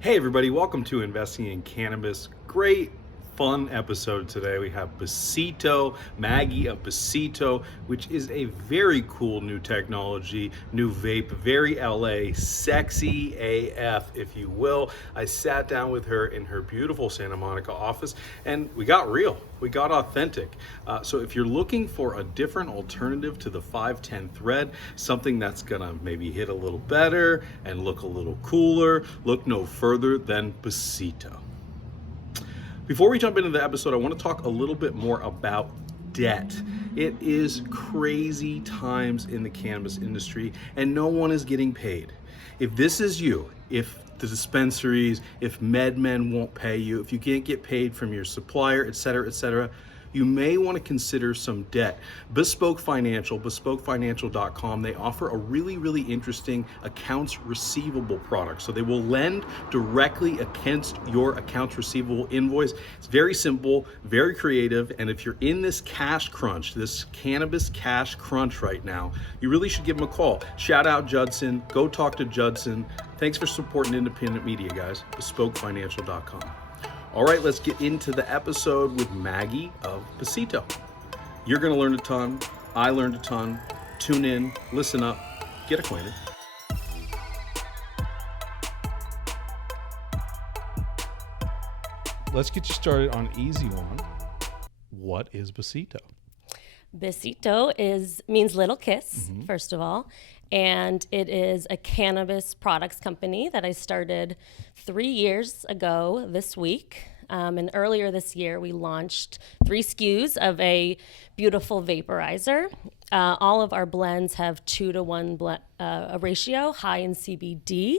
Hey everybody, welcome to Investing in Cannabis. Great fun episode today. We have Besito, Maggie of Besito, which is a very cool new technology, new vape, very LA, sexy AF, if you will. I sat down with her in her beautiful Santa Monica office and we got real. We got authentic. So if you're looking for a different alternative to the 510 thread, something that's gonna maybe hit a little better and look a little cooler, look no further than Besito. Before we jump into the episode, I want to talk a little bit more about debt. It is crazy times in the cannabis industry and no one is getting paid. If this is you, if the dispensaries, if MedMen won't pay you, if you can't get paid from your supplier, et cetera, you may want to consider some debt. Bespoke Financial, bespokefinancial.com, they offer a really interesting accounts receivable product. So they will lend directly against your accounts receivable invoice. It's very simple, very creative, and if you're in this cash crunch, this cannabis cash crunch right now, you really should give them a call. Shout out Judson, go talk to Judson. Thanks for supporting independent media, guys. Bespokefinancial.com. All right, let's get into the episode with Maggie of Besito. You're going to learn a ton. I learned a ton. Tune in, listen up, get acquainted. Let's get you started on an easy one. What is Besito? Besito means little kiss, first of all, and it is a cannabis products company that I started 3 years ago this week. And earlier this year, we launched 3 SKUs of a beautiful vaporizer. All of our blends have 2-to-1 a ratio, high in CBD.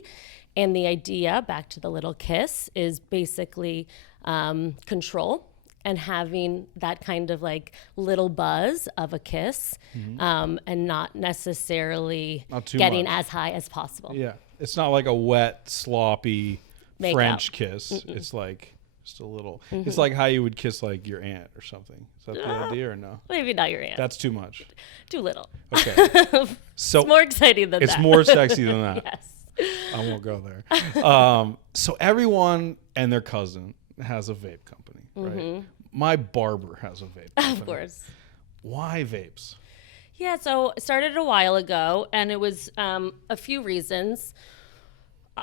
And the idea, back to the little kiss, is basically control and having that kind of like little buzz of a kiss, and not necessarily getting much. as high as possible. Yeah. It's not like a wet, sloppy Make French out. kiss. It's like just a little. It's like how you would kiss like your aunt or something. Is that the idea or no? Maybe not your aunt. That's too much. Too little. Okay. So It's more exciting than that. it's more sexy than that. Yes. I won't go there. So everyone and their cousin has a vape company, right? My barber has a vape company. Of course. Why vapes? Yeah, so it started a while ago, and it was a few reasons.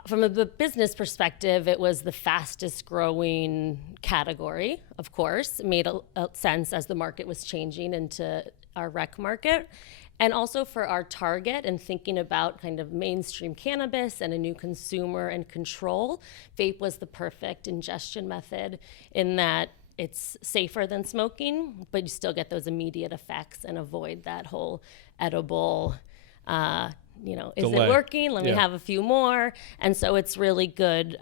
From a business perspective, it was the fastest growing category, of course. It made a sense as the market was changing into our rec market. And also for our target and thinking about kind of mainstream cannabis and a new consumer and control, vape was the perfect ingestion method in that it's safer than smoking, but you still get those immediate effects and avoid that whole edible, is Delay. it working? Let me have a few more. And so it's really good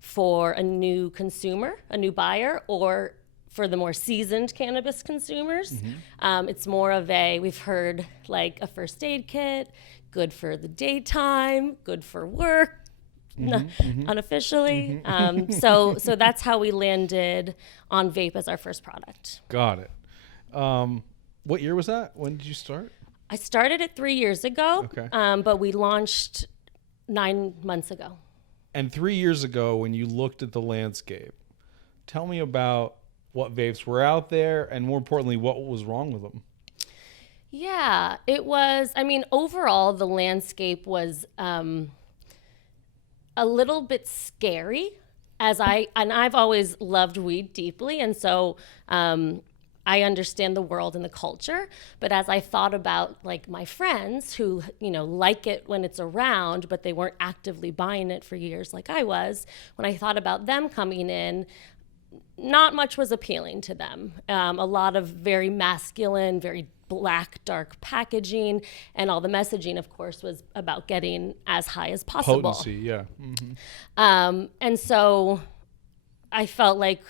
for a new consumer, a new buyer, or for the more seasoned cannabis consumers. It's more of we've heard like a first aid kit, good for the daytime, good for work, unofficially. So that's how we landed on vape as our first product. Got it. What year was that? When did you start? I started it 3 years ago, Okay. but we launched 9 months ago. And 3 years ago, when you looked at the landscape, tell me about what vapes were out there, and more importantly, what was wrong with them. Yeah, it was, overall, the landscape was a little bit scary I've always loved weed deeply. And so, I understand the world and the culture, but as I thought about like my friends who, like it when it's around, but they weren't actively buying it for years like I was, when I thought about them coming in, not much was appealing to them. A lot of very masculine, very black, dark packaging, and all the messaging, of course, was about getting as high as possible. Potency, yeah. Mm-hmm. And so I felt like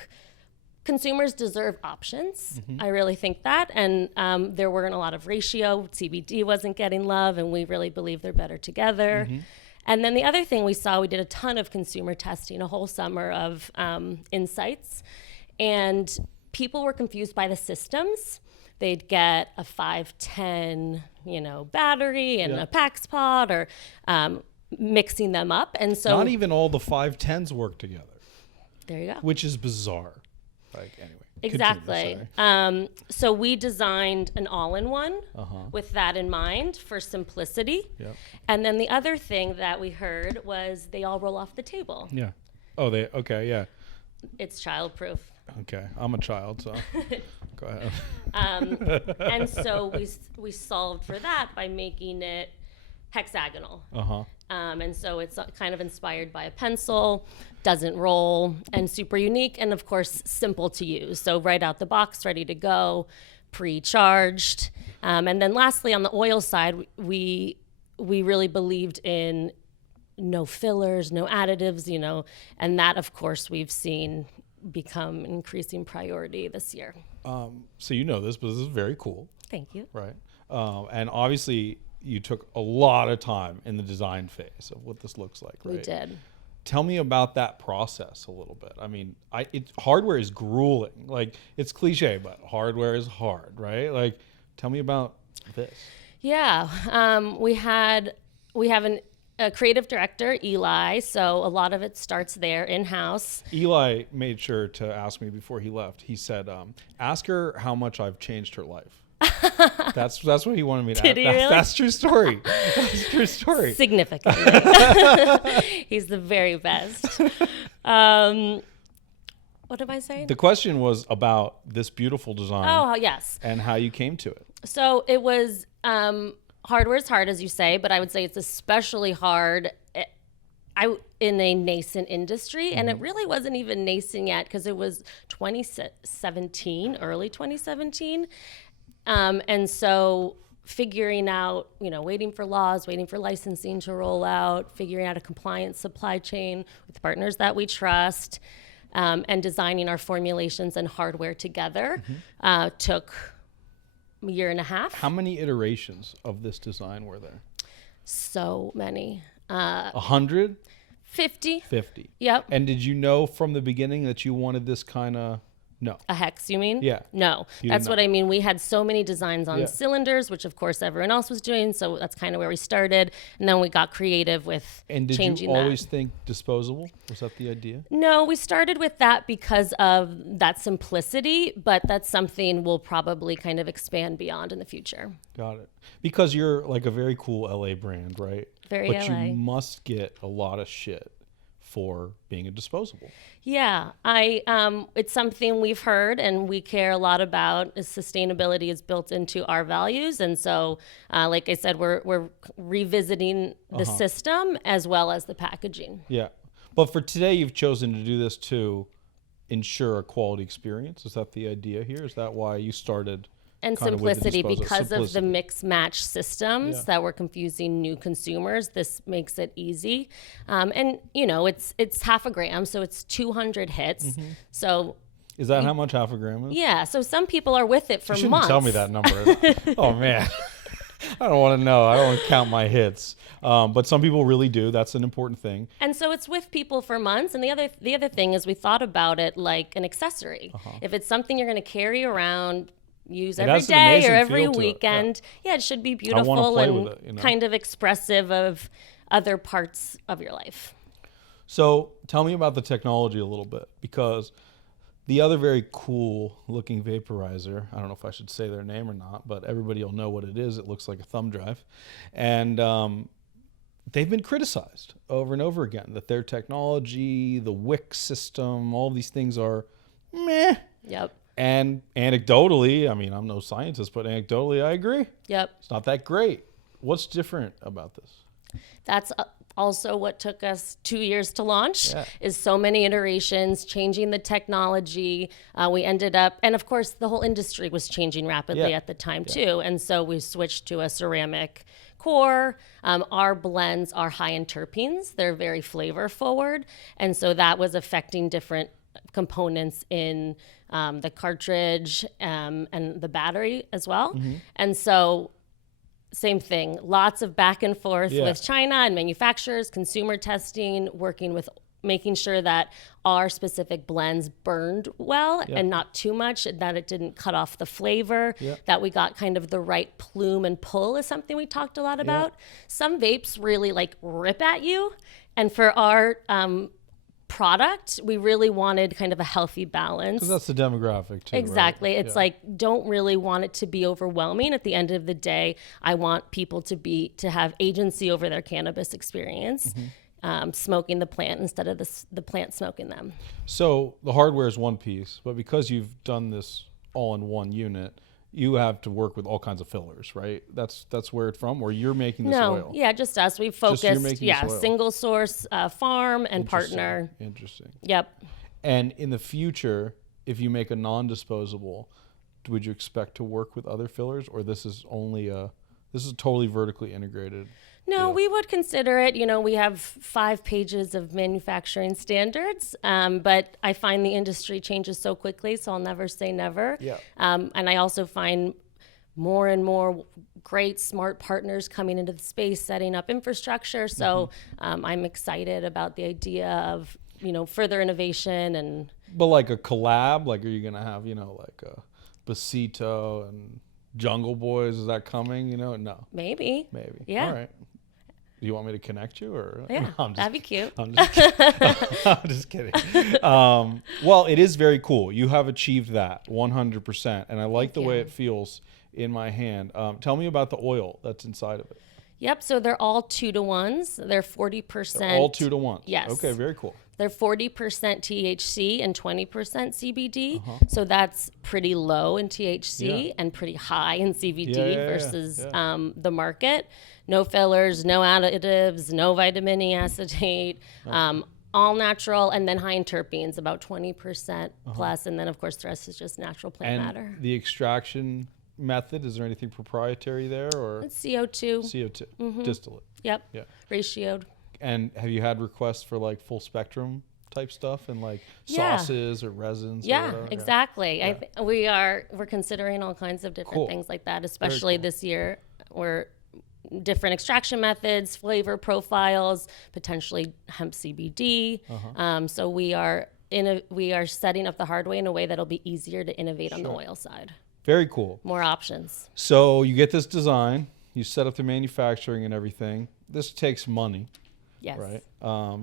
consumers deserve options. I really think that. And there weren't a lot of ratio. CBD wasn't getting love, and we really believe they're better together. And then the other thing we saw, we did a ton of consumer testing, a whole summer of insights. And people were confused by the systems. They'd get a 510, battery and a PAX pod, or mixing them up. And so Not even all the 510s work together, there you go. which is bizarre. Like, anyway. Exactly. Continue, So we designed an all-in-one with that in mind for simplicity. Yep. And then the other thing that we heard was they all roll off the table. Yeah. Oh, okay, yeah. It's child-proof. Okay, I'm a child, so go ahead. And so we solved for that by making it hexagonal. And so it's kind of inspired by a pencil, doesn't roll, and super unique, and of course simple to use. So right out the box, ready to go, pre-charged. And then lastly, on the oil side, we really believed in no fillers, no additives, and that of course we've seen become an increasing priority this year. So you know this, but this is very cool, Thank you. right? And obviously you took a lot of time in the design phase of what this looks like, right? We did. Tell me about that process a little bit. I mean, hardware is grueling. Like, it's cliche, but hardware is hard, right? Like, tell me about this. Yeah, we have a creative director, Eli, so a lot of it starts there in-house. Eli made sure to ask me before he left. He said, ask her how much I've changed her life. That's what he wanted me to ask. Did he really? That's true story. That's true story. Significantly. He's the very best. What am I saying? The question was about this beautiful design. Oh, yes. And how you came to it. So it was, hardware is hard, as you say, but I would say it's especially hard in a nascent industry. And it really wasn't even nascent yet because it was 2017, early 2017. And so figuring out, waiting for laws, waiting for licensing to roll out, figuring out a compliant supply chain with partners that we trust, and designing our formulations and hardware together took a year and a half. How many iterations of this design were there? So many. 100? 50. 50. Yep. And did you know from the beginning that you wanted this kind of... No. A hex, you mean? Yeah. No, that's what I mean. We had so many designs on Yeah. cylinders, which of course everyone else was doing. So that's kind of where we started. And then we got creative with And did changing you that. always think disposable? Was that the idea? No, we started with that because of that simplicity, but that's something we'll probably kind of expand beyond in the future. Got it. Because you're like a very cool LA brand, right? Very but LA. you must get a lot of shit for being a disposable. Yeah, it's something we've heard and we care a lot about. Is sustainability is built into our values, and so, like I said, we're revisiting the system as well as the packaging. Yeah. But for today, you've chosen to do this to ensure a quality experience. Is that the idea here? Is that why you started? And kind of with the simplicity, disposal? because of the Simplicity. mix match systems Yeah. that were confusing new consumers. This makes it easy, and it's half a gram, so it's 200 hits. So Is that how much half a gram is? yeah, so some people are with it for You shouldn't months. tell me that number. Oh man, I don't want to know. I don't want to count my hits. But some people really do. That's an important thing. And so it's with people for months. And the other thing is we thought about it like an accessory. If it's something you're going to carry around, use every has an day amazing or every feel to it, weekend, yeah, it should be wanna beautiful play and with it, kind of expressive of other parts of your life. So tell me about the technology a little bit, because the other very cool looking vaporizer, I don't know if I should say their name or not, but everybody will know what it is. It looks like a thumb drive. And they've been criticized over and over again that their technology, the wick system, all these things are meh. Yep. And anecdotally, I mean, I'm no scientist, but anecdotally, I agree. Yep. It's not that great. What's different about this? That's also what took us 2 years to launch. Yeah. Is so many iterations, changing the technology. We ended up, and of course the whole industry was changing rapidly Yeah. at the time too. And so we switched to a ceramic core. Our blends are high in terpenes. They're very flavor forward. And so that was affecting different components in the cartridge and the battery as well. And so same thing, lots of back and forth Yeah. with China and manufacturers, consumer testing, working with making sure that our specific blends burned well and not too much, that it didn't cut off the flavor, that we got kind of the right plume and pull is something we talked a lot about. Some vapes really like rip at you. And for our product, we really wanted kind of a healthy balance. Because that's the demographic too. Exactly. Right? It's like, don't really want it to be overwhelming. At the end of the day, I want people to have agency over their cannabis experience. Smoking the plant instead of the plant smoking them. So the hardware is one piece, but because you've done this all in one unit, you have to work with all kinds of fillers, right? That's where it's from, or you're making this oil? Yeah, just us. We focused, single source farm and partner. Interesting. Yep. And in the future, if you make a non-disposable, would you expect to work with other fillers, or this is totally vertically integrated? No, we would consider it. You know, we have 5 pages of manufacturing standards, but I find the industry changes so quickly, so I'll never say never. Yeah. And I also find more and more great, smart partners coming into the space, setting up infrastructure. So I'm excited about the idea of, further innovation and. But like a collab, like are you going to have, like a Besito and Jungle Boys? Is that coming? No. Maybe. Yeah. All right. Do you want me to connect you, or? Yeah, No, that'd be cute. I'm just kidding. Well, it is very cool. You have achieved that 100%, and I like the way it feels in my hand. Tell me about the oil that's inside of it. Yep. So they're all 2-to-1s. They're 40%. They're all 2-to-1s. Yes. Okay. Very cool. They're 40% THC and 20% CBD. So that's pretty low in THC and pretty high in CBD versus the market. No fillers, no additives, no vitamin E acetate, all natural, and then high in terpenes, about 20% plus. And then, of course, the rest is just natural plant matter. The extraction method, is there anything proprietary there? Or it's CO2. CO2, distillate. Yep, ratioed. And have you had requests for like full spectrum type stuff and like sauces or resins? Yeah, or exactly. Yeah. We're considering all kinds of different things like that, especially this year. We're different extraction methods, flavor profiles, potentially hemp CBD. So we are setting up the hard way in a way that'll be easier to innovate on the oil side. Very cool. More options. So you get this design, you set up the manufacturing and everything. This takes money. Yes. Right.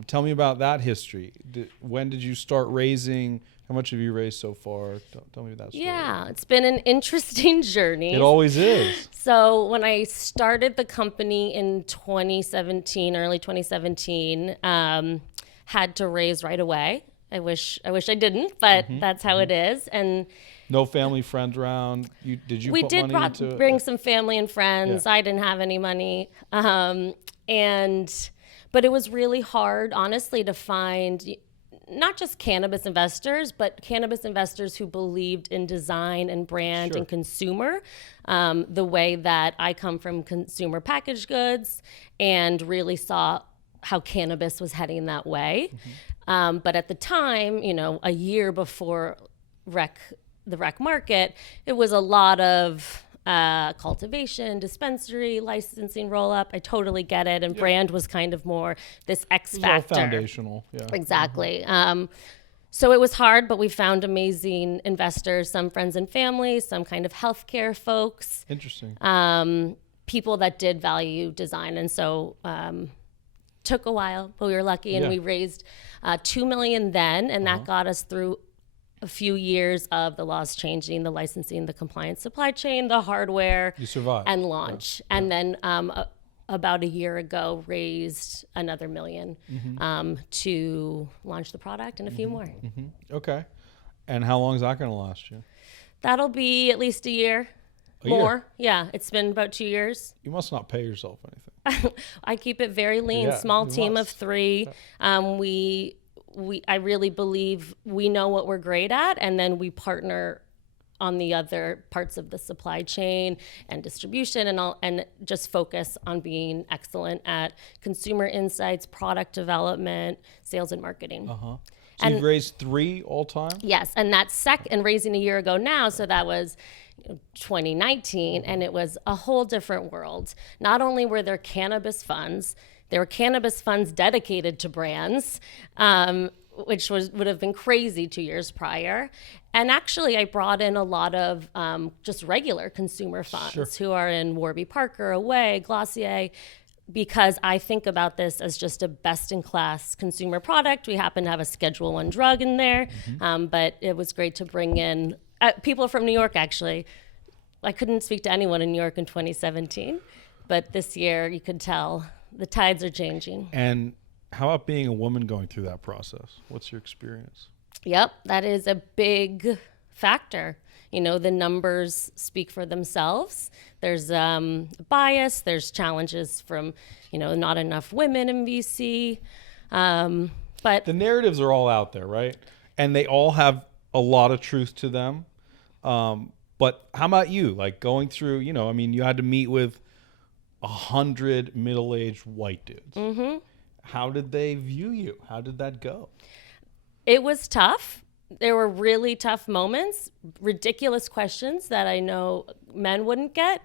Tell me about that history. When did you start raising? How much have you raised so far? Tell me that story. Yeah, it's been an interesting journey. It always is. So when I started the company in 2017, early 2017, had to raise right away. I wish I didn't, but that's how it is. And no family, friends around. We did bring some family and friends. Yeah. I didn't have any money, but it was really hard, honestly, to find not just cannabis investors, but cannabis investors who believed in design and brand and consumer, the way that I come from consumer packaged goods and really saw how cannabis was heading that way. But at the time, a year before the rec market, it was a lot of cultivation, dispensary, licensing, roll-up. I totally get it. And brand was kind of more this X factor. It was all foundational. Yeah. Exactly. So it was hard, but we found amazing investors, some friends and family, some kind of healthcare folks. Interesting. People that did value design. And so took a while, but we were lucky, and we raised $2 million then, and that got us through a few years of the laws changing, the licensing, the compliance supply chain, the hardware, you survived, and launch. Yeah. And then about a year ago, raised another $1 million to launch the product and a few more. Okay. And how long is that going to last you? That'll be at least a year. More. Yeah, it's been about 2 years. You must not pay yourself anything. I keep it very lean, small team of 3. I really believe we know what we're great at, and then we partner on the other parts of the supply chain and distribution and just focus on being excellent at consumer insights, product development, sales, and marketing. So you've raised 3 all time? Yes, and that's and raising a year ago now, so that was 2019, and it was a whole different world. Not only were there cannabis funds, there were cannabis funds dedicated to brands, which would have been crazy 2 years prior. And actually, I brought in a lot of just regular consumer funds who are in Warby Parker, Away, Glossier, because I think about this as just a best-in-class consumer product. We happen to have a Schedule I drug in there, but it was great to bring in people from New York, actually. I couldn't speak to anyone in New York in 2017, but this year you could tell the tides are changing. And how about being a woman going through that process? What's your experience? Yep, that is a big factor. You know, the numbers speak for themselves. There's bias, there's challenges from, you know, not enough women in VC. But the narratives are all out there, right? And they all have a lot of truth to them. But how about you? Like going through, you know, I mean, you had to meet with 100 middle-aged white dudes. Mm-hmm. How did they view you? How did that go? It was tough. There were really tough moments, ridiculous questions that I know men wouldn't get,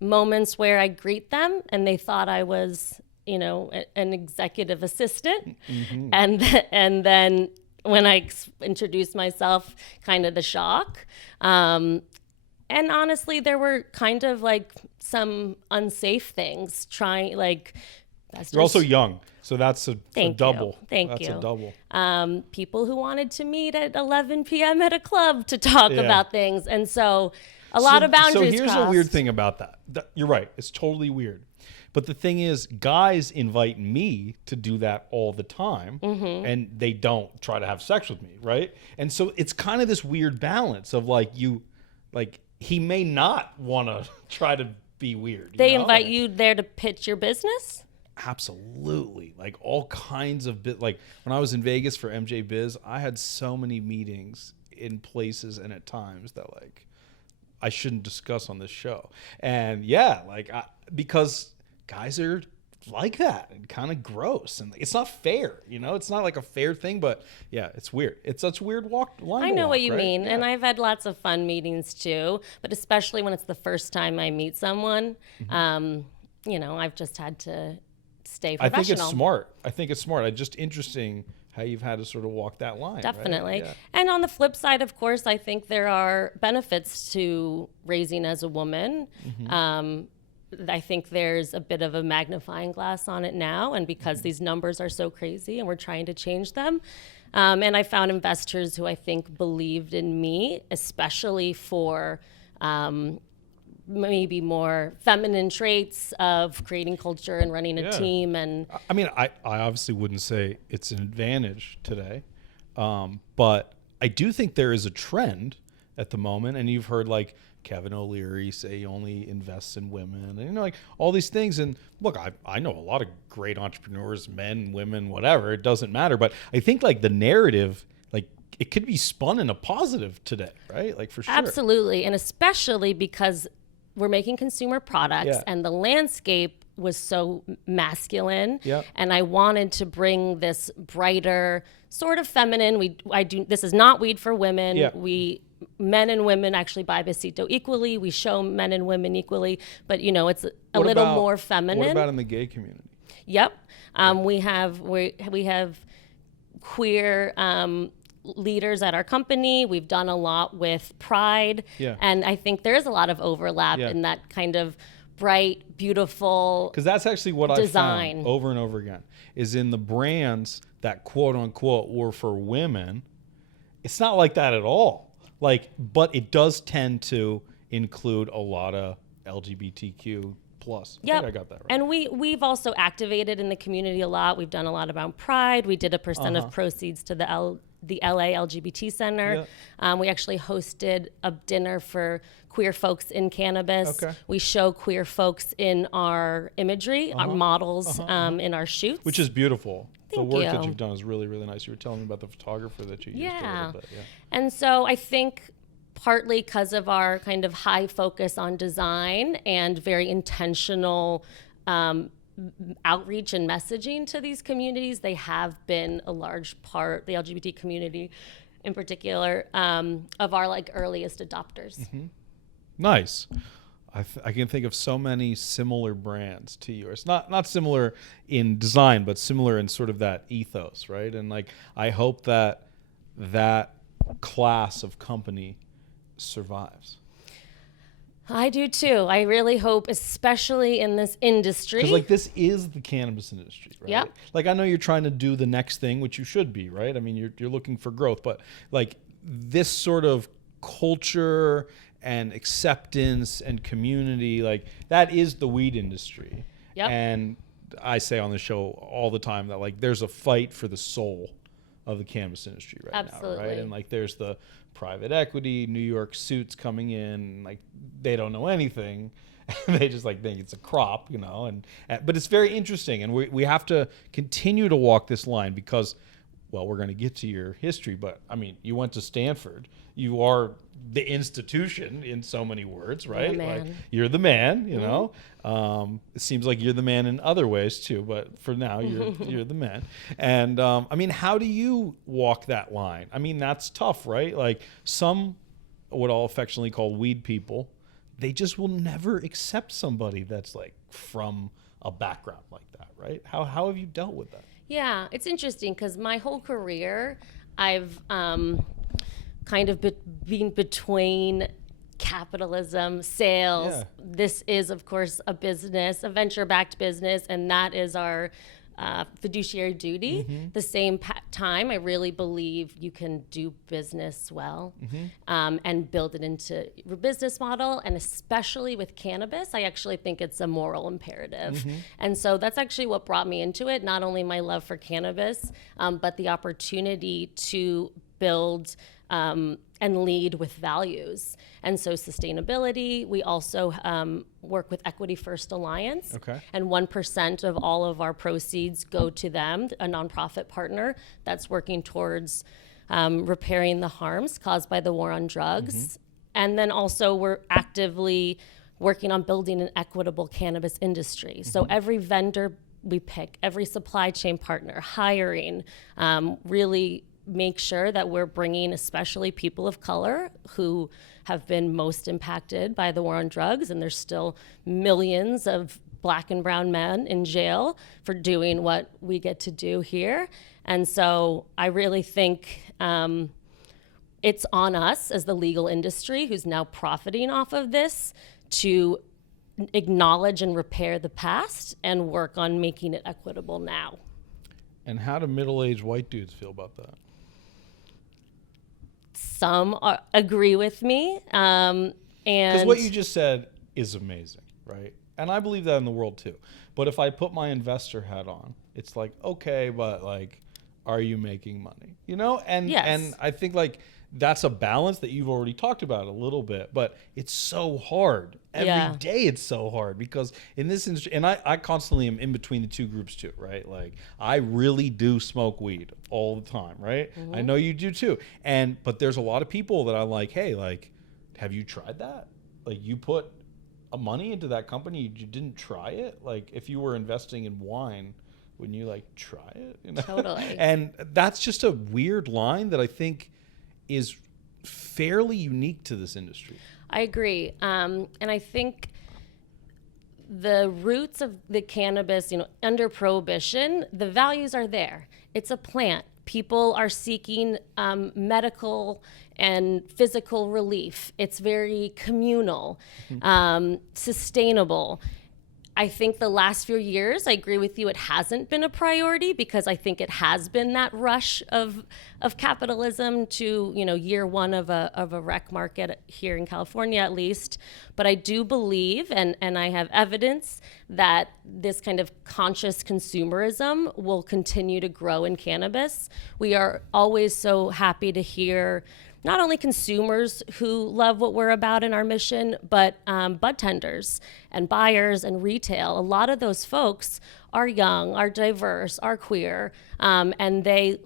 moments where I greet them and they thought I was, you know, an executive assistant. And then when I introduced myself, kind of the shock. And honestly, there were kind of like some unsafe things You're also young, so that's a double. Thank you. That's a double. People who wanted to meet at 11 p.m. at a club to talk about things. And so a lot of boundaries So here's a weird thing about that. You're right. It's totally weird. But the thing is, guys invite me to do that all the time, and they don't try to have sex with me, right? And so it's kind of this weird balance of he may not want to try to be weird. They invite you there to pitch your business? Absolutely. Like all kinds of like when I was in Vegas for MJ Biz, I had so many meetings in places and at times that like I shouldn't discuss on this show. And because guys are like that and kind of gross and it's not fair, you know, it's not like a fair thing, but yeah, it's weird. It's such a weird line. I know what you right? mean. Yeah. And I've had lots of fun meetings too, but especially when it's the first time I meet someone, you know, I've just had to stay professional. I think it's smart. It's just interesting how you've had to sort of walk that line. Definitely. Right? Yeah. And on the flip side, of course, I think there are benefits to raising as a woman. I think there's a bit of a magnifying glass on it now, and because these numbers are so crazy and we're trying to change them. And I found investors who I think believed in me, especially for maybe more feminine traits of creating culture and running a team. And I mean, I obviously wouldn't say it's an advantage today, but I do think there is a trend at the moment, and you've heard like Kevin O'Leary say he only invests in women, and you know, like all these things. And look, I know a lot of great entrepreneurs, men, women, whatever. It doesn't matter. But I think like the narrative, like it could be spun in a positive today, right? Like for sure. Absolutely, and especially because we're making consumer products, and the landscape was so masculine. And I wanted to bring this brighter, sort of feminine. This is not weed for women. Men and women actually buy Besito equally. We show men and women equally, but you know, it's a little more feminine. What about in the gay community? Yep. We have queer leaders at our company. We've done a lot with Pride. And I think there's a lot of overlap in that kind of bright, beautiful because that's actually what design. I found over and over again is in the brands that quote unquote were for women. It's not like that at all. But it does tend to include a lot of LGBTQ plus. I think I got that right. And we've also activated in the community a lot. We've done a lot about Pride. We did a % of proceeds to the LA LGBT Center. We actually hosted a dinner for queer folks in cannabis. We show queer folks in our imagery, our models, in our shoots. Which is beautiful. The work you. that you've done is really, really nice. You were telling me about the photographer that you used a little bit. And so I think partly because of our kind of high focus on design and very intentional outreach and messaging to these communities, they have been a large part, the LGBT community in particular, of our like earliest adopters. Nice. I can think of so many similar brands to yours. Not similar in design, but similar in sort of that ethos, right? And like, I hope that class of company survives. I do too. I really hope, especially in this industry. Because like, this is the cannabis industry, right? Yep. Like, I know you're trying to do the next thing, which you should be, right? I mean, you're looking for growth, but like, this sort of culture and acceptance and community, like, that is the weed industry. Yep. And I say on the show all the time that like, there's a fight for the soul of the cannabis industry right Absolutely. now, right? And like, there's the private equity, New York suits coming in, like, they don't know anything. They just like think it's a crop, you know, but it's very interesting. And we have to continue to walk this line because, well, we're going to get to your history, but I mean, you went to Stanford. You are the institution in so many words, right? Like, you're the man, you know. It seems like you're the man in other ways too, but for now, you're the man. And I mean, how do you walk that line? I mean, that's tough, right? Like, some, what I'll affectionately call weed people, they just will never accept somebody that's like from a background like that, right? How have you dealt with that? Yeah, it's interesting because my whole career, I've kind of been between capitalism, sales. Yeah. This is, of course, a business, a venture-backed business, and that is our fiduciary duty. The same time, I really believe you can do business well and build it into your business model. And especially with cannabis, I actually think it's a moral imperative. And so that's actually what brought me into it. Not only my love for cannabis, but the opportunity to build and lead with values. And so sustainability, we also work with Equity First Alliance. Okay. And 1% of all of our proceeds go to them, a nonprofit partner that's working towards repairing the harms caused by the war on drugs. And then also we're actively working on building an equitable cannabis industry. So every vendor we pick, every supply chain partner, hiring, really make sure that we're bringing especially people of color who have been most impacted by the war on drugs, and there's still millions of Black and brown men in jail for doing what we get to do here. And so I really think it's on us as the legal industry, who's now profiting off of this, to acknowledge and repair the past and work on making it equitable now. And how do middle-aged white dudes feel about that? Some agree with me. And because what you just said is amazing, right? And I believe that in the world too. But if I put my investor hat on, it's like, okay, but like, are you making money? You know? And Yes. and I think like that's a balance that you've already talked about a little bit, but it's so hard. Every day it's so hard because in this industry, and I constantly am in between the two groups too, right? Like, I really do smoke weed all the time, right? I know you do too. But there's a lot of people that I'm like, hey, like, have you tried that? Like, you put money into that company, you didn't try it? Like, if you were investing in wine, wouldn't you like try it? You know? Totally. And that's just a weird line that I think is fairly unique to this industry. I agree. And I think the roots of the cannabis, under prohibition, the values are there. It's a plant. People are seeking medical and physical relief. It's very communal, sustainable. I think the last few years, I agree with you, it hasn't been a priority because I think it has been that rush of capitalism to, year one of a rec market here in California, at least. But I do believe, and I have evidence, that this kind of conscious consumerism will continue to grow in cannabis. We are always so happy to hear not only consumers who love what we're about in our mission, but bud tenders and buyers and retail. A lot of those folks are young, are diverse, are queer, and they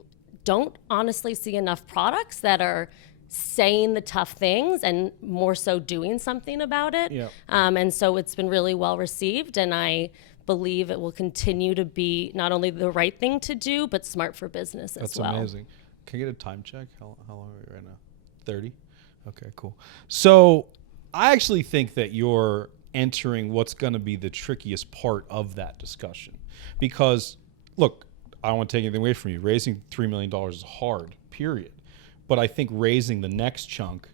don't honestly see enough products that are saying the tough things and more so doing something about it. Yeah. And so it's been really well received, and I believe it will continue to be not only the right thing to do, but smart for business as well. That's amazing. Can I get a time check? How long are we right now? 30? Okay, cool. So I actually think that you're entering what's going to be the trickiest part of that discussion. Because, look, I don't want to take anything away from you. Raising $3 million is hard, period. But I think raising the next chunk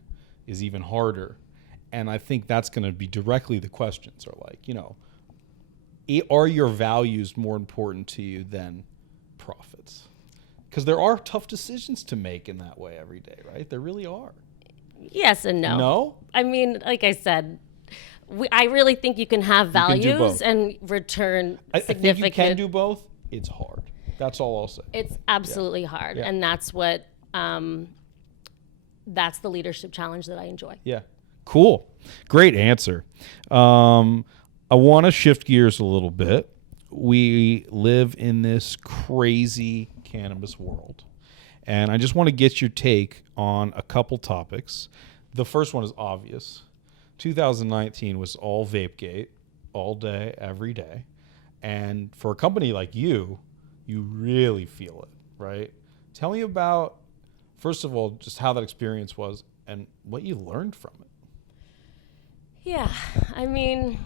is even harder. And I think that's going to be directly the questions are like, you know, are your values more important to you than profits? Because there are tough decisions to make in that way every day, right? There really are. Yes and no. No? I mean, like I said, I really think you can have values and return significant. I think you can do both. It's hard. That's all I'll say. It's absolutely hard. Yeah. And that's what, that's the leadership challenge that I enjoy. Yeah. Cool. Great answer. I want to shift gears a little bit. We live in this crazy cannabis world. And I just want to get your take on a couple topics. The first one is obvious. 2019 was all Vapegate, all day, every day. And for a company like you really feel it, right? Tell me about, first of all, just how that experience was and what you learned from it. Yeah, I mean,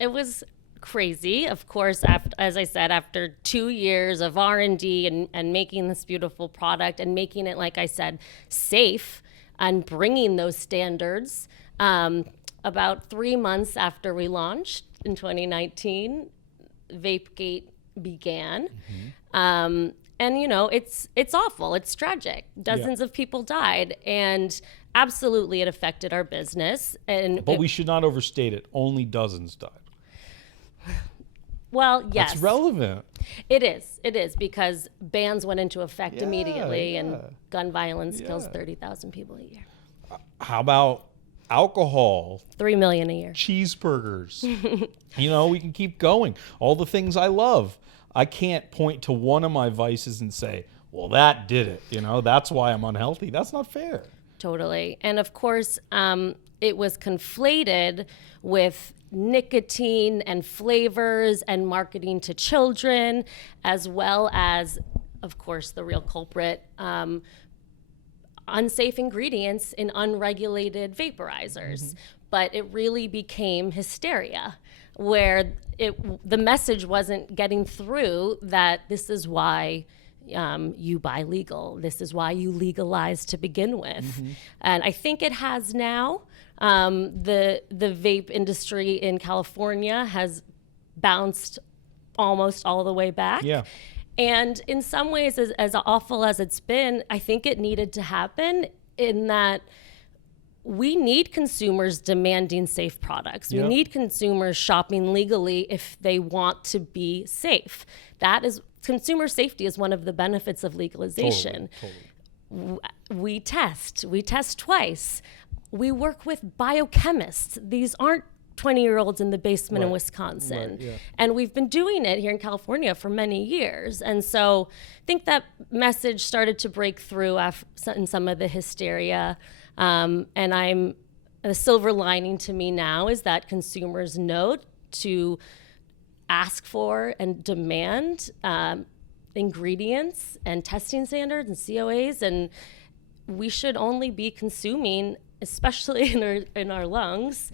it was crazy. Of course, after, as I said, after 2 years of R&D and making this beautiful product and making it, like I said, safe and bringing those standards, about 3 months after we launched in 2019, Vapegate began. Mm-hmm. And, you know, it's awful. It's tragic. Dozens of people died. And absolutely it affected our business. But we should not overstate it. Only dozens died. Well, yes. That's relevant. It is because bans went into effect immediately and gun violence kills 30,000 people a year. How about alcohol? 3 million a year. Cheeseburgers. You know, we can keep going. All the things I love. I can't point to one of my vices and say, well, that did it. You know, that's why I'm unhealthy. That's not fair. Totally. And of course, it was conflated with nicotine and flavors and marketing to children, as well as, of course, the real culprit, unsafe ingredients in unregulated vaporizers. Mm-hmm. But it really became hysteria, where the message wasn't getting through that this is why you buy legal. This is why you legalize to begin with. Mm-hmm. And I think it has now. The vape industry in California has bounced almost all the way back. Yeah. And in some ways, as awful as it's been, I think it needed to happen in that we need consumers demanding safe products. We need consumers shopping legally if they want to be safe. Consumer safety is one of the benefits of legalization. Totally. We test twice. We work with biochemists. These aren't 20-year-olds in the basement in Wisconsin. Right, yeah. And we've been doing it here in California for many years. And so I think that message started to break through in some of the hysteria. And the silver lining to me now is that consumers know to ask for and demand ingredients and testing standards and COAs, and we should only be consuming, especially in our lungs,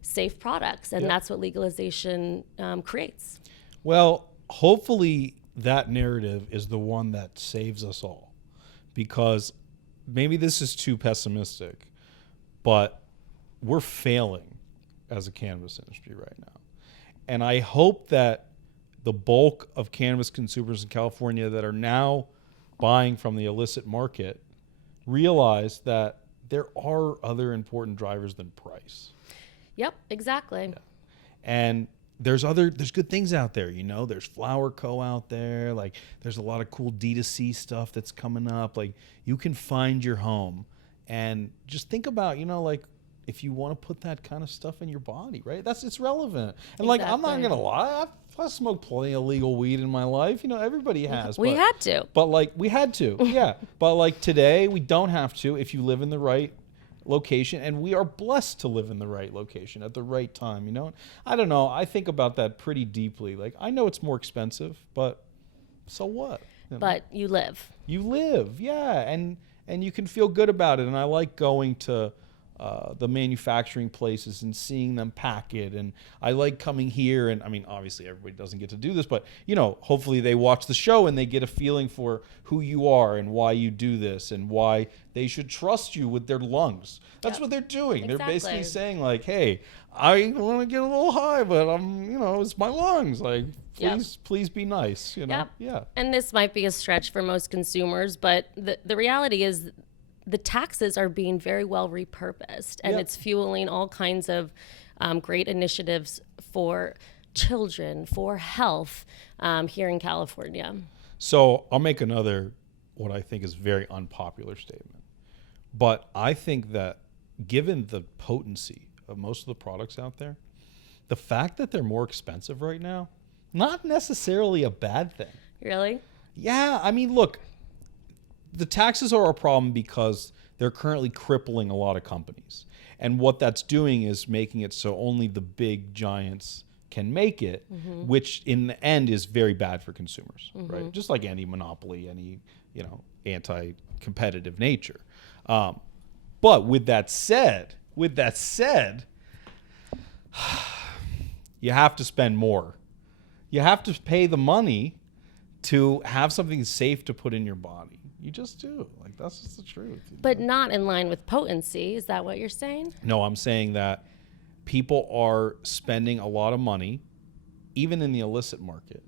safe products, and that's what legalization creates. Well, hopefully that narrative is the one that saves us all, because maybe this is too pessimistic, but we're failing as a cannabis industry right now. And I hope that the bulk of cannabis consumers in California that are now buying from the illicit market realize that there are other important drivers than price. Yep, exactly. Yeah. And there's good things out there, you know. There's Flower Co. out there. Like, there's a lot of cool D2C stuff that's coming up. Like, you can find your home. And just think about, you know, like, if you want to put that kind of stuff in your body, right? It's relevant. And like, I'm not gonna lie, I've smoked plenty of legal weed in my life. You know, everybody has. We had to. But like, we had to, yeah. But like today, we don't have to if you live in the right location, and we are blessed to live in the right location at the right time. You know, I don't know. I think about that pretty deeply. Like, I know it's more expensive, but so what? You know? But you live. You live, yeah, and you can feel good about it. And I like going to the manufacturing places and seeing them pack it. And I like coming here, and I mean, obviously everybody doesn't get to do this, but hopefully they watch the show and they get a feeling for who you are and why you do this and why they should trust you with their lungs. That's what they're doing. Exactly. They're basically saying like, hey, I want to get a little high, but it's my lungs. Like, please be nice, Yep. Yeah. And this might be a stretch for most consumers, but the reality is the taxes are being very well repurposed, and it's fueling all kinds of great initiatives for children, for health here in California. So I'll make another, what I think is very unpopular statement. But I think that given the potency of most of the products out there, the fact that they're more expensive right now, not necessarily a bad thing. Really? Yeah, I mean, look, the taxes are a problem because they're currently crippling a lot of companies. And what that's doing is making it so only the big giants can make it, which in the end is very bad for consumers, right? Just like any monopoly, any, anti-competitive nature. But with that said, you have to spend more. You have to pay the money to have something safe to put in your body. You just do. Like, that's just the truth. But not in line with potency. Is that what you're saying? No, I'm saying that people are spending a lot of money, even in the illicit market,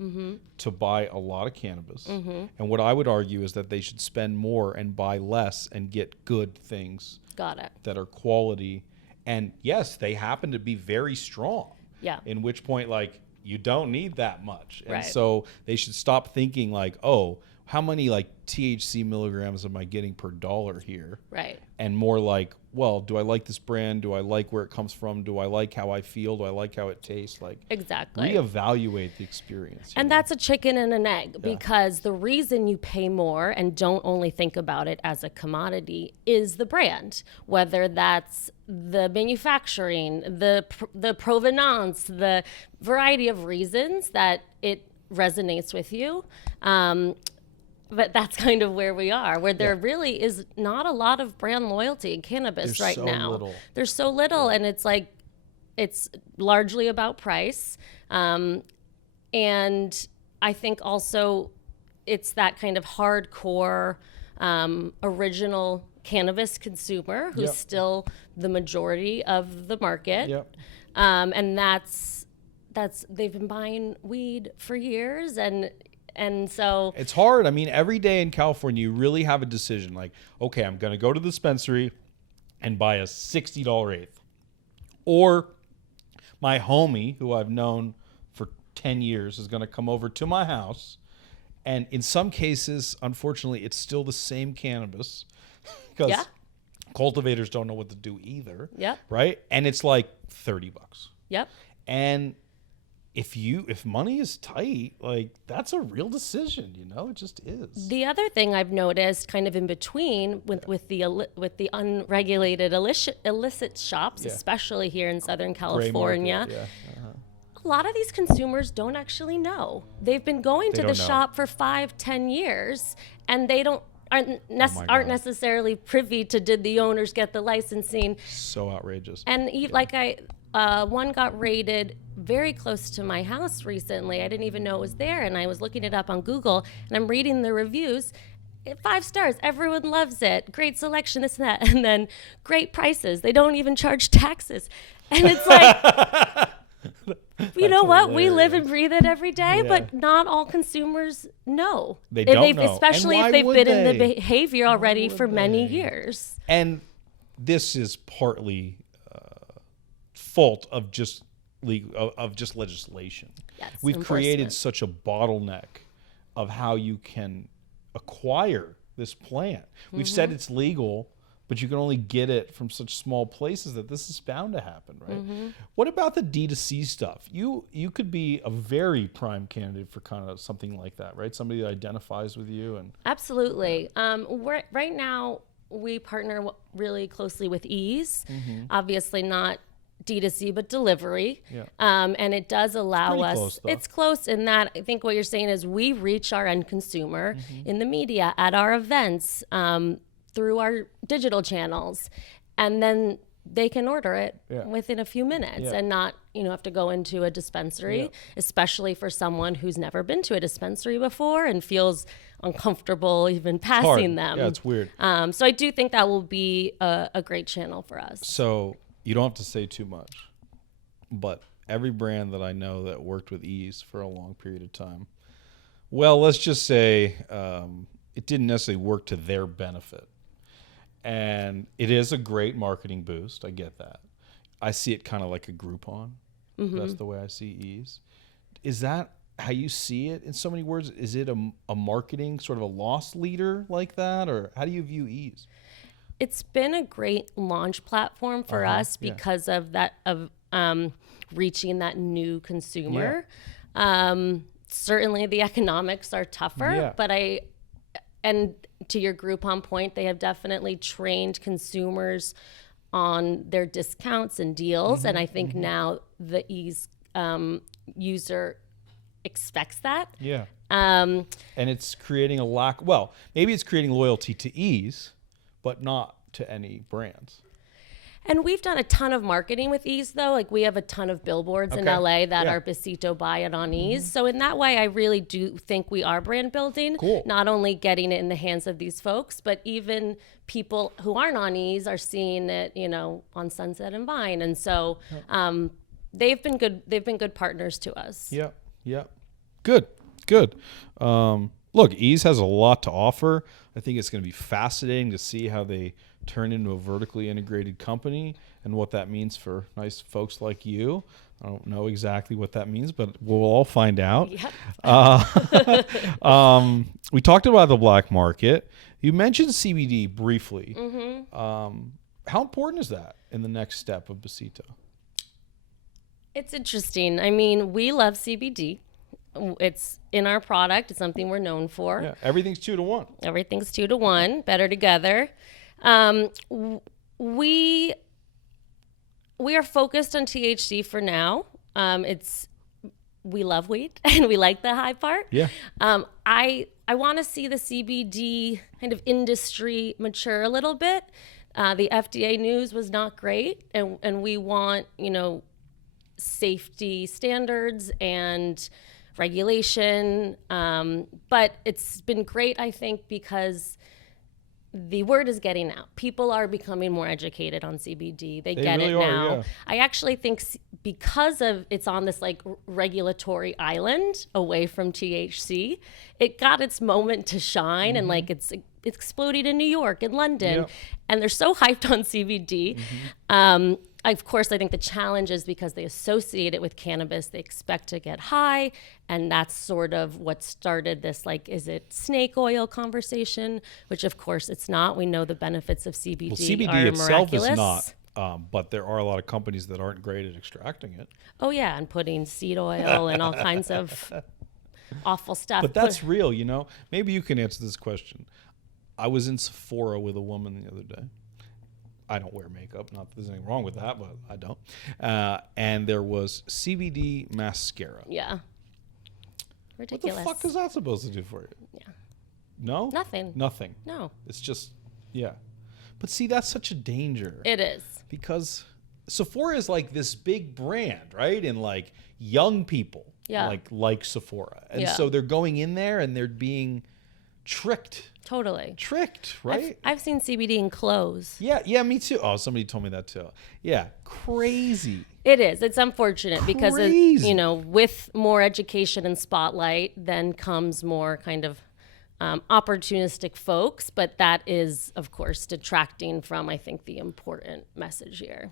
to buy a lot of cannabis. And what I would argue is that they should spend more and buy less and get good things. Got it. That are quality. And yes, they happen to be very strong. Yeah. In which point, like, you don't need that much. And Right. so they should stop thinking like, oh, how many like THC milligrams am I getting per dollar here? Right. And more like, well, do I like this brand? Do I like where it comes from? Do I like how I feel? Do I like how it tastes? Like, Exactly. reevaluate the experience. And that's a chicken and an egg, because the reason you pay more and don't only think about it as a commodity is the brand, whether that's the manufacturing, the provenance, the variety of reasons that it resonates with you. But that's kind of where we are, where there really is not a lot of brand loyalty in cannabis There's right so now. little. There's so little, and it's like, it's largely about price. And I think also it's that kind of hardcore, original cannabis consumer who's still the majority of the market. Yep. And that's they've been buying weed for years, and so It's hard. I mean, every day in California, you really have a decision. Like, okay, I'm going to go to the dispensary and buy a $60 eighth. Or my homie, who I've known for 10 years, is going to come over to my house. And in some cases, unfortunately, it's still the same cannabis. Because cultivators don't know what to do either. Yep. Right? And it's like $30. Yep. And if money is tight, like, that's a real decision, it just is. The other thing I've noticed, kind of in between with the unregulated illicit shops, especially here in Southern California, a lot of these consumers don't actually know. They've been going to the shop for 5-10 years, and they aren't necessarily privy to, did the owners get the licensing? So outrageous. And one got raided very close to my house recently. I didn't even know it was there, and I was looking it up on Google, and I'm reading the reviews. 5 stars, everyone loves it, great selection, this and that, and then great prices. They don't even charge taxes. And it's like, you know what? We live and breathe it every day, but not all consumers know. They don't know. Especially if they've been in the behavior already for many years. And this is partly fault of just legislation. Yes, We've created such a bottleneck of how you can acquire this plant. We've said it's legal, but you can only get it from such small places that this is bound to happen, right? What about the D2C stuff? You could be a very prime candidate for kind of something like that, right? Somebody that identifies with you. And Absolutely. Right now, we partner really closely with Is. Obviously not D2C, but delivery. And it does allow us, close, though. it's close in that I think what you're saying is we reach our end consumer in the media, at our events, through our digital channels. And then they can order it Yeah. within a few minutes Yeah. and not, have to go into a dispensary, Yeah. especially for someone who's never been to a dispensary before and feels uncomfortable even Hard. passing them. Yeah, it's weird. So I do think that will be a great channel for us. So you don't have to say too much, but every brand that I know that worked with Ease for a long period of time, well, let's just say it didn't necessarily work to their benefit. And it is a great marketing boost. I get that. I see it kind of like a Groupon. That's the way I see Ease. Is that how you see it in so many words? Is it a marketing sort of a loss leader like that? Or how do you view Ease? It's been a great launch platform for us because of that, of reaching that new consumer. Certainly the economics are tougher, but and to your Groupon point, they have definitely trained consumers on their discounts and deals. And I think now the Ease user expects that. Yeah. And it's creating a lack. Well, maybe it's creating loyalty to Ease, but not to any brands. And we've done a ton of marketing with Ease, though. Like, we have a ton of billboards in LA that are Besito buy it on Ease. So in that way, I really do think we are brand building. Cool. Not only getting it in the hands of these folks, but even people who aren't on Ease are seeing it, on Sunset and Vine. And so they've been good. They've been good partners to us. Yeah. Yeah. Good. Look, Ease has a lot to offer. I think it's going to be fascinating to see how they turn into a vertically integrated company and what that means for nice folks like you. I don't know exactly what that means, but we'll all find out. Yep. We talked about the black market. You mentioned CBD briefly. How important is that in the next step of Besito? It's interesting. I mean, we love CBD. It's in our product. It's something we're known for. Yeah, everything's 2 to 1. Everything's 2 to 1, better together. We are focused on THC for now. We love weed and we like the high part. Yeah. I want to see the CBD kind of industry mature a little bit. The FDA news was not great, and we want, safety standards and regulation. But it's been great, I think, because the word is getting out. People are becoming more educated on CBD. They get really it are, now. yeah. I actually think because of it's on this like regulatory island away from THC, it got its moment to shine, and like it's exploded in New York and London, and they're so hyped on CBD. Of course, I think the challenge is because they associate it with cannabis, they expect to get high, and that's sort of what started this, like, is it snake oil conversation, which of course it's not. We know the benefits of CBD, Well, CBD are itself miraculous. is not, but there are a lot of companies that aren't great at extracting it. Oh yeah, and putting seed oil and all kinds of awful stuff. But that's real, Maybe you can answer this question. I was in Sephora with a woman the other day. I don't wear makeup. Not that there's anything wrong with that, but I don't. And there was CBD mascara. Yeah. Ridiculous. What the fuck is that supposed to do for you? Yeah. No? Nothing. Nothing. No. It's just, yeah. But see, that's such a danger. It is. Because Sephora is like this big brand, right? And like young people like Sephora. And so they're going in there and they're being tricked. Totally. Right? I've seen CBD in clothes. Yeah, me too. Oh, somebody told me that too. Yeah, crazy. It is. It's unfortunate because, Crazy. with more education and spotlight, then comes more kind of opportunistic folks. But that is, of course, detracting from, I think, the important message here.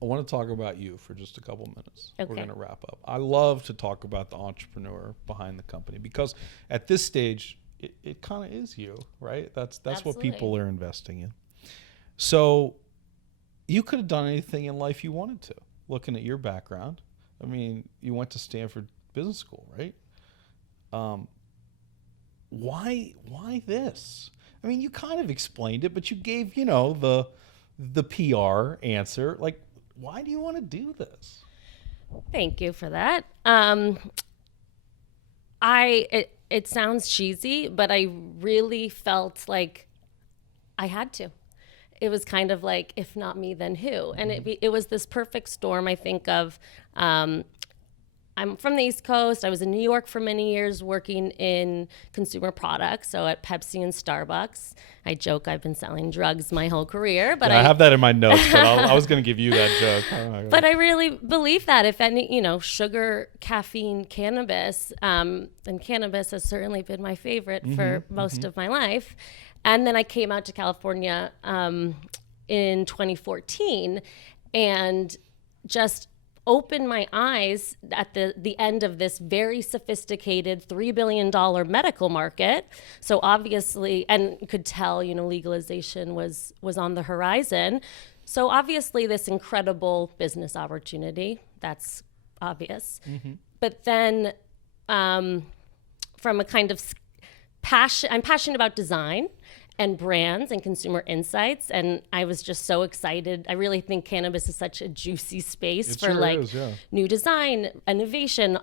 I want to talk about you for just a couple minutes. Okay. We're going to wrap up. I love to talk about the entrepreneur behind the company because at this stage, it kind of is you, right? That's Absolutely. what people are investing in. So you could have done anything in life you wanted to, looking at your background. I mean, you went to Stanford Business School, right? Why this? I mean, you kind of explained it, but you gave, the PR answer. Like, why do you want to do this? Thank you for that. It sounds cheesy, but I really felt like I had to. it was kind of like, if not me, then who? And it was this perfect storm, I think, of I'm from the East Coast. I was in New York for many years working in consumer products, so at Pepsi and Starbucks. I joke I've been selling drugs my whole career, but I have that in my notes, but I was going to give you that joke. But I really believe that if any, sugar, caffeine, cannabis, and cannabis has certainly been my favorite for most of my life. And then I came out to California in 2014 and just opened my eyes at the end of this very sophisticated $3 billion medical market. So obviously, and could tell, legalization was on the horizon. So obviously this incredible business opportunity, that's obvious. But then from a kind of passion, I'm passionate about design and brands and consumer insights. And I was just so excited. I really think cannabis is such a juicy space for new design, innovation.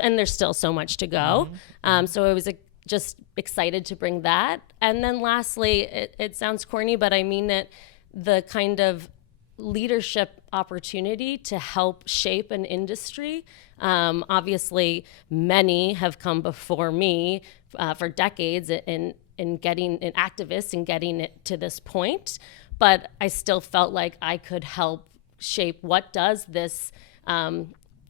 And there's still so much to go. So I was just excited to bring that. And then lastly, it sounds corny, but I mean it, the kind of leadership opportunity to help shape an industry. Obviously, many have come before me for decades in activists and getting it to this point, but I still felt like I could help shape what does this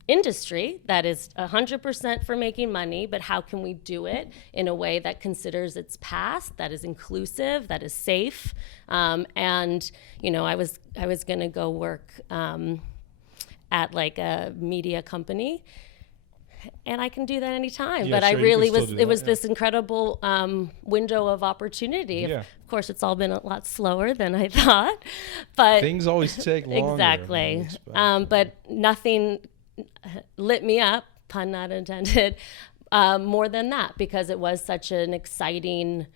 industry that is 100% for making money, but how can we do it in a way that considers its past, that is inclusive, that is safe, and I was going to go work at like a media company. And I can do that anytime. Yeah, but sure, I really it was this incredible window of opportunity. Yeah. Of course, it's all been a lot slower than I thought. But things always take longer. Exactly. But nothing lit me up, pun not intended, more than that, because it was such an exciting,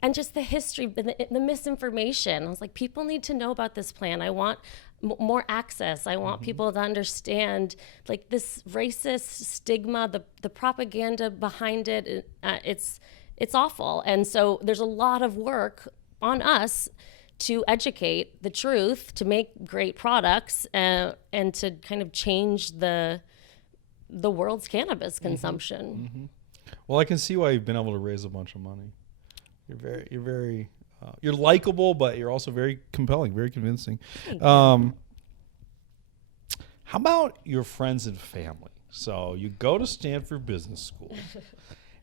and just the history, the misinformation. I was like, people need to know about this plan. I want more access. I want people to understand like this racist stigma, the propaganda behind it. It's awful. And so there's a lot of work on us to educate the truth, to make great products, and to kind of change the world's cannabis consumption. Well, I can see why you've been able to raise a bunch of money. You're very you're likable, but you're also very compelling, very convincing. How about your friends and family? So you go to Stanford Business School,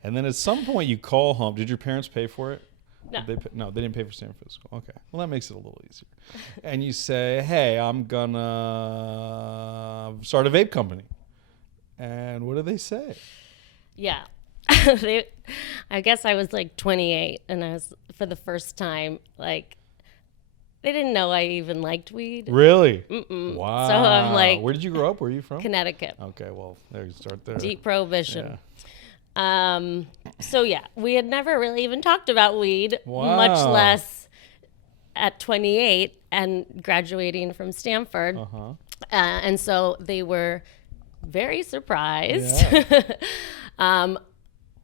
and then at some point you call home. Did your parents pay for it? No. They didn't pay for Stanford Business School. Okay. Well, that makes it a little easier. And you say, hey, I'm going to start a vape company. And what do they say? Yeah. I guess I was like 28, and I was, for the first time, like, they didn't know I even liked weed. Really? Mm-mm. Wow. So I'm like, where did you grow up? Where are you from? Connecticut. Okay, well, there you start there. Deep prohibition. Yeah. So yeah, we had never really even talked about weed, Wow. much less at 28 and graduating from Stanford. And so they were very surprised. Yeah.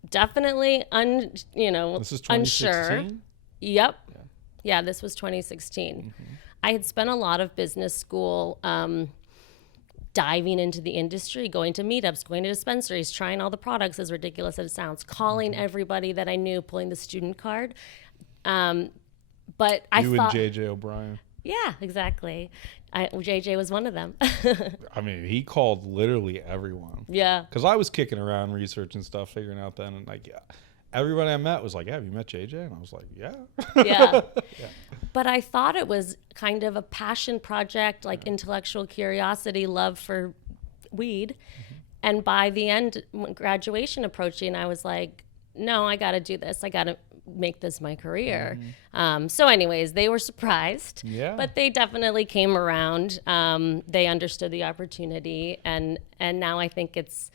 Definitely This is 2016? unsure. Yep. Yeah, this was 2016. I had spent a lot of business school diving into the industry, going to meetups, going to dispensaries, trying all the products, as ridiculous as it sounds, calling everybody that I knew, pulling the student card. But I thought... You and JJ O'Brien. Yeah, exactly. JJ was one of them. I mean, he called literally everyone. Yeah. Because I was kicking around researching stuff, figuring out then, and like, everybody I met was like, have you met JJ? And I was like, yeah. Yeah. But I thought it was kind of a passion project, like intellectual curiosity, love for weed. And by the end, when graduation approaching, I was like, no, I got to do this. I got to make this my career. So anyways, they were surprised, but they definitely came around. They understood the opportunity, and now I think it's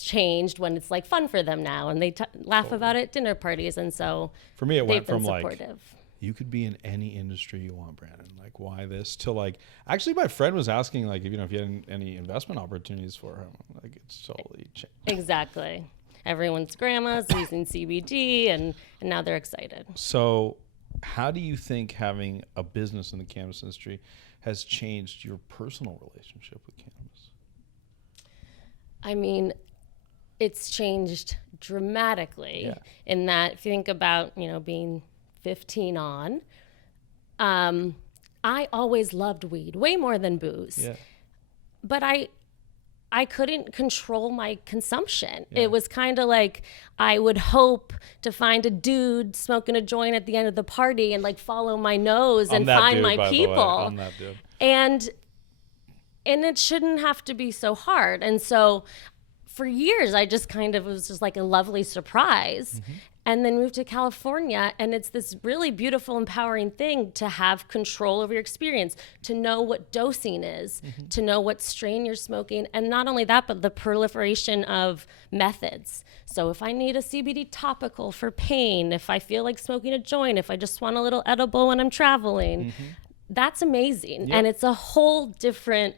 changed when it's like fun for them now, and they laugh about it at dinner parties. And so for me, it went from supportive. Like, you could be in any industry you want, Brandon. Like, why this? To like, actually, my friend was asking like, if you had any investment opportunities for him. Like, it's totally changed. Exactly. Everyone's grandma's using CBD, and now they're excited. So how do you think having a business in the cannabis industry has changed your personal relationship with cannabis? I mean, it's changed dramatically in that if you think about, being 15 on, I always loved weed way more than booze. Yeah. But I couldn't control my consumption. Yeah. It was kind of like I would hope to find a dude smoking a joint at the end of the party and like follow my nose and find my people. I'm that dude. And it shouldn't have to be so hard. And so for years, I just it was just like a lovely surprise. Mm-hmm. And then moved to California, and it's this really beautiful, empowering thing to have control over your experience, to know what dosing is, to know what strain you're smoking, and not only that, but the proliferation of methods. So if I need a CBD topical for pain, if I feel like smoking a joint, if I just want a little edible when I'm traveling, that's amazing. Yep. And it's a whole different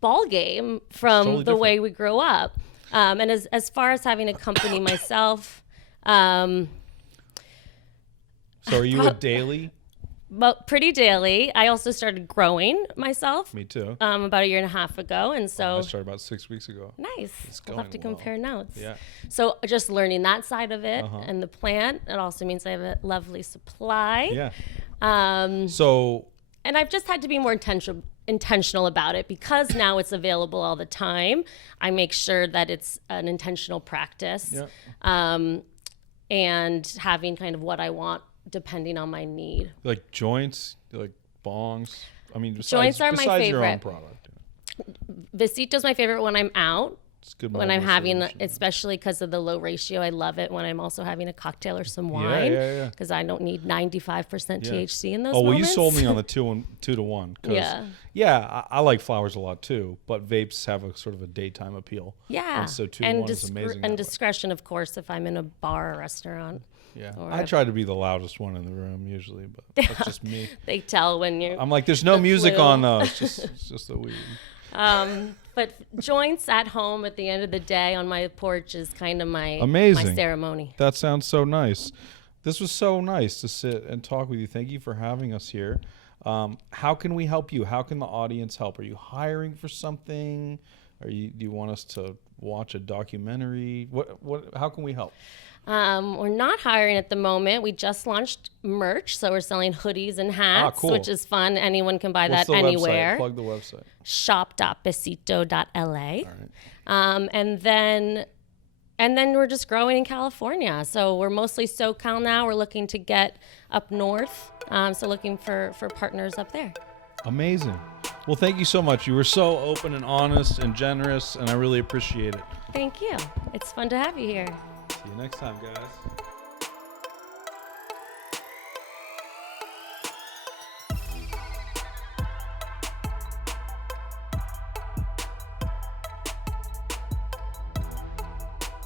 ball game from totally the way we grow up. And as far as having a company myself, so are you a daily? But pretty daily. I also started growing myself. Me too. About a year and a half ago, and so I started about 6 weeks ago. Nice. We'll have to compare notes. Yeah. So just learning that side of it and the plant. It also means I have a lovely supply. Yeah. And I've just had to be more intentional about it because now it's available all the time. I make sure that it's an intentional practice. Yeah. And having kind of what I want depending on my need. Like joints, like bongs. I mean, joints are my favorite. Your own product. Besito's my favorite when I'm out. It's good when I'm having, especially because of the low ratio. I love it when I'm also having a cocktail or some wine. Yeah. Because I don't need 95% THC in those moments. moments. You sold me on the 2 to 1. Yeah, I like flowers a lot too, but vapes have a sort of a daytime appeal. Yeah. And so 2 to 1 is amazing. And discretion, of course, if I'm in a bar or restaurant. Yeah, I try to be the loudest one in the room usually, but that's just me. They tell when you're. I'm like, there's no music on. It's just the weed. But joints at home at the end of the day on my porch is kind of my ceremony. That sounds so nice. This was so nice to sit and talk with you. Thank you for having us here. How can we help you? How can the audience help? Are you hiring for something? Do you want us to watch a documentary? How can we help? We're not hiring at the moment. We just launched merch, so we're selling hoodies and hats, which is fun. Anyone can buy that anywhere. Website? Plug the website. Shop.besito.la. All right. And then we're just growing in California. So we're mostly SoCal now. We're looking to get up north. So looking for partners up there. Amazing. Well, thank you so much. You were so open and honest and generous, and I really appreciate it. Thank you. It's fun to have you here. See you next time, guys.